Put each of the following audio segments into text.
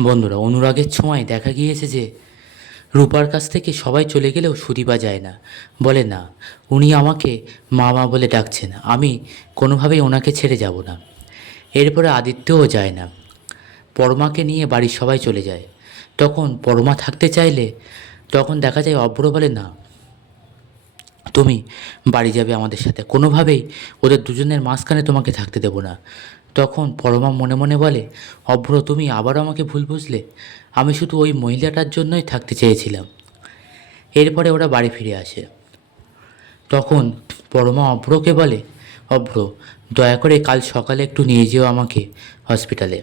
বন্ধুরা, অনুরাগের ছোঁয়ায় দেখা গিয়েছে যে রূপার কাছ থেকে সবাই চলে গেলেও সুদীপা যায় না। বলে, না, উনি আমাকে মা মা বলে ডাকছেন। আমি কোনোভাবেই ওনাকে ছেড়ে যাব না। এরপরে আদিত্যও যায় না। পরমাকে নিয়ে বাড়ির সবাই চলে যায়। তখন পরমা থাকতে চাইলে তখন দেখা যায় অভ্র বলে, না, তুমি বাড়ি যাবে আমাদের সাথে। কোনোভাবেই ওদের দুজনের মাঝখানে তোমাকে থাকতে দেবো না। তখন পরমা মনে মনে বলে, অভ্র, তুমি আবারও আমাকে ভুল বুঝলে। আমি শুধু ওই মহিলাটার জন্যই থাকতে চেয়েছিলাম। এরপরে ওরা বাড়ি ফিরে আসে। তখন পরমা অভ্রকে বলে, অভ্র, দয়া করে কাল সকালে একটু নিয়ে যেও আমাকে হসপিটালে।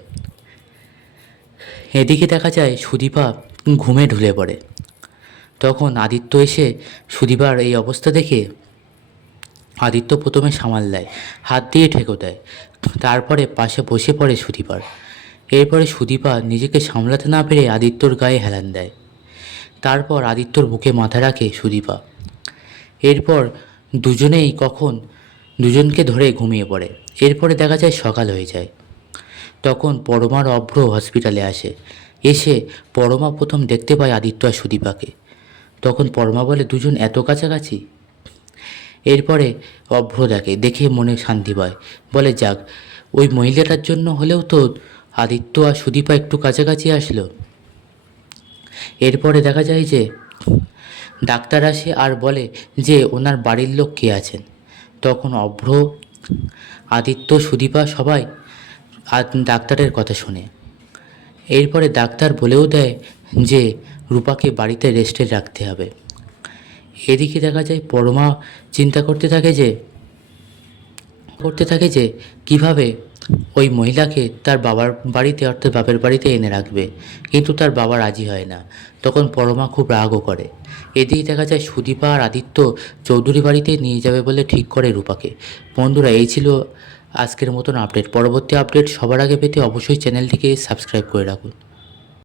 এদিকে দেখা যায় সুদীপা ঘুমে ঢুলে পড়ে। তখন আদিত্য এসে সুদীপার এই অবস্থা দেখে আদিত্য প্রথমে সামাল দেয়, হাত দিয়ে ঠেকো দেয়, তারপরে পাশে বসে পড়ে সুদীপার। এরপরে সুদীপা নিজেকে সামলাতে না পেরে আদিত্যর গায়ে হেলান দেয়। তারপর আদিত্যর বুকে মাথা রাখে সুদীপা। এরপর দুজনেই কখন, দুজনকে ধরে ঘুমিয়ে পড়ে। এরপরে দেখা যায় সকাল হয়ে যায়। তখন পরমার অভ্র হসপিটালে আসে। এসে পরমা প্রথম দেখতে পায় আদিত্য আর সুদীপাকে। তখন পরমা বলে, দুজন এত কাছাকাছি? এরপরে অভ্র দেখে দেখে মনে শান্তি পায়। বলে, যাক, ওই মহিলাটার জন্য হলেও তো আদিত্য আর সুদীপা একটু কাছাকাছি আসলো। এরপরে দেখা যায় যে, ডাক্তার আসে আর বলে যে, ওনার বাড়ির লোক কে আছেন। তখন অভ্র, আদিত্য, সুদীপা সবাই ডাক্তারের কথা শোনে। এরপরে ডাক্তার বলেও দেয় যে, রূপাকে বাড়িতে রেস্টে রাখতে হবে। এদিকে দেখা যায় পরমা চিন্তা করতে থাকে যে, করতে থাকে যে কীভাবে ওই মহিলাকে তার বাবার বাড়িতে অর্থাৎ বাপের বাড়িতে এনে রাখবে। কিন্তু তার বাবা রাজি হয় না। তখন পরমা খুব রাগও করে। এদিকে দেখা যায় সুদীপা আর আদিত্য চৌধুরী বাড়িতে নিয়ে যাবে বলে ঠিক করে রূপাকে। বন্ধুরা, এই ছিল আজকের মতন আপডেট। পরবর্তী আপডেট সবার আগে পেতে অবশ্যই চ্যানেলটিকে সাবস্ক্রাইব করে রাখুন।